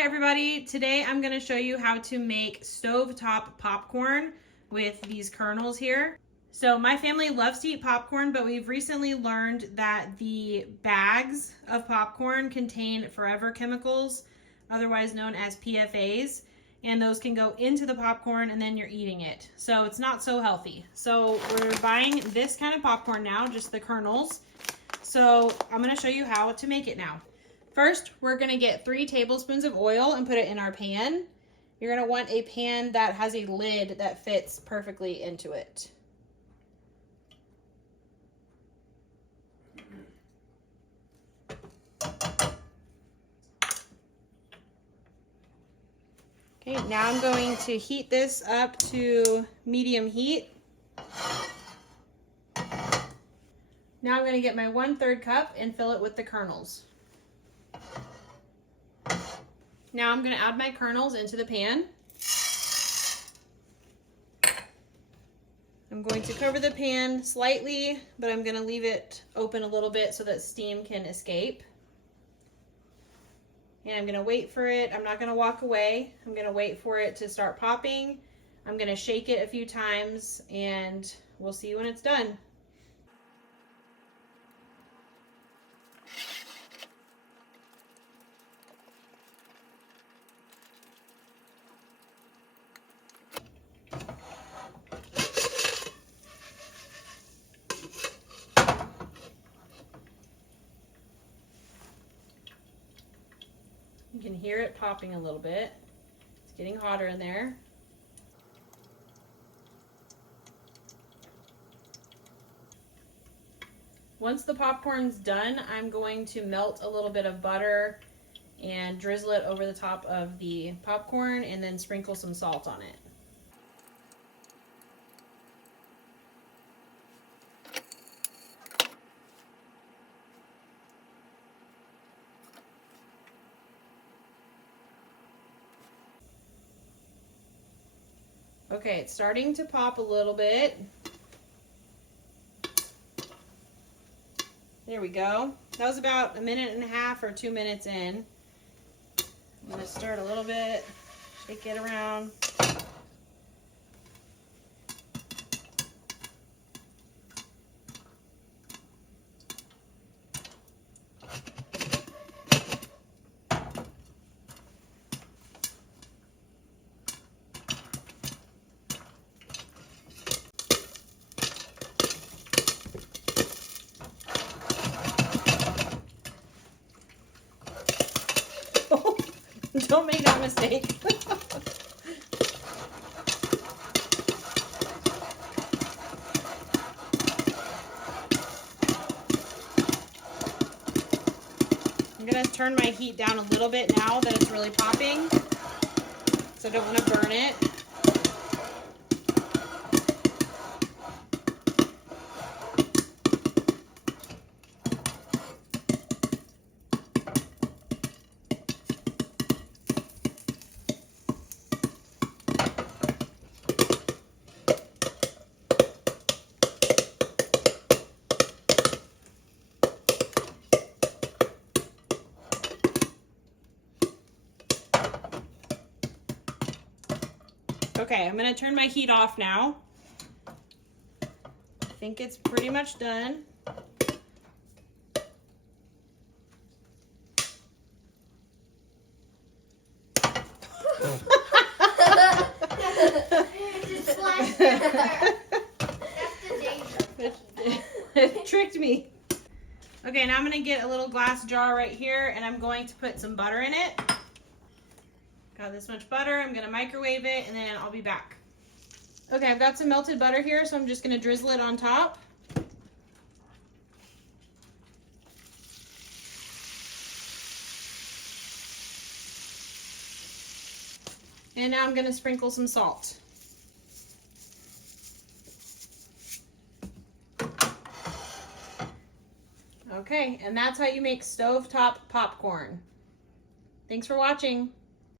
Hi everybody, today I'm going to show you how to make stovetop popcorn with these kernels here. So my family loves to eat popcorn, but we've recently learned that the bags of popcorn contain forever chemicals, otherwise known as PFAs, and those can go into the popcorn and then you're eating it. So it's not so healthy. So we're buying this kind of popcorn now, just the kernels. So I'm going to show you how to make it now. First, we're going to get 3 tablespoons of oil and put it in our pan. You're going to want a pan that has a lid that fits perfectly into it. Okay, now I'm going to heat this up to medium heat. Now I'm going to get my 1/3 cup and fill it with the kernels. Now I'm going to add my kernels into the pan. I'm going to cover the pan slightly, but I'm going to leave it open a little bit so that steam can escape. And I'm going to wait for it. I'm not going to walk away. I'm going to wait for it to start popping. I'm going to shake it a few times and we'll see when it's done. You can hear it popping a little bit. It's getting hotter in there. Once the popcorn's done, I'm going to melt a little bit of butter and drizzle it over the top of the popcorn and then sprinkle some salt on it. Okay, it's starting to pop a little bit. There we go. That was about 1.5 minutes or 2 minutes in. I'm going to stir it a little bit, shake it around. Don't make that mistake. I'm going to turn my heat down a little bit now that it's really popping, so I don't want to burn it. Okay, I'm going to turn my heat off now. I think it's pretty much done. It tricked me. Okay, now I'm going to get a little glass jar right here and I'm going to put some butter in it. Got this much butter. I'm going to microwave it and then I'll be back. Okay, I've got some melted butter here, so I'm just going to drizzle it on top. And now I'm going to sprinkle some salt. Okay, and that's how you make stovetop popcorn. Thanks for watching.